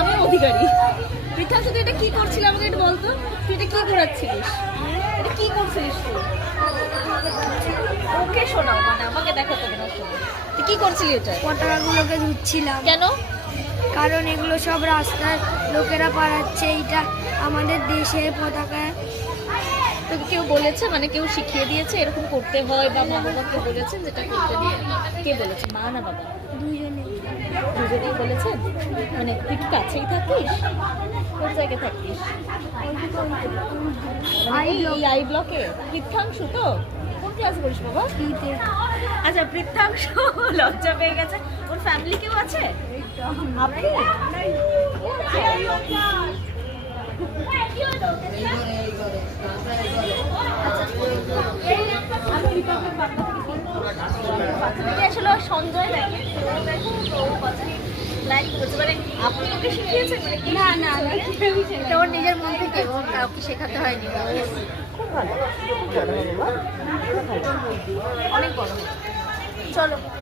আমি অধিকারী। পৃথাংশু তুই এটা কি করছিলি আমাকে একটু বলতো, তুই এটা কি ঘোরাচ্ছিলিস? এটা কি করছিলিস তুই? ওকে শোনাও, মানে আমাকে দেখাতে হবে না, শোনো তুই কি করছিলি এটা? পতাকাগুলোকে ধুচ্ছিলাম। কেন? কারণ এগুলো সব রাস্তার লোকেরা পাড়াচ্ছে, এটা আমাদের দেশের পতাকা। তোকে কেউ বলেছে, মানে কেউ শিখিয়ে দিয়েছে এরকম করতে হয়, বা মা বাবা কেউ বলেছেন যেটা করতে নিয়ে? কে বলেছে, মা না বাবা? দুজনে। দুজনেই বলেছেন। মানে তুই কি কাছেই থাকিস? কোন জায়গায় থাকিস? মানে এই আই ব্লকে? পৃথাংশু তো কোন ক্লাসে পড়িস বাবা? আচ্ছা, পৃথাংশু লজ্জা পেয়ে গেছে। ওর ফ্যামিলি কেউ আছে? আপনি? আসলে সঞ্জয় দেখে আপনি ওকে শিখিয়েছেন? না না না, এটা ওর নিজের মন থেকে, ওর কাউকে শেখাতে হয়নি। খুব ভালো, অনেক বড়। চলো।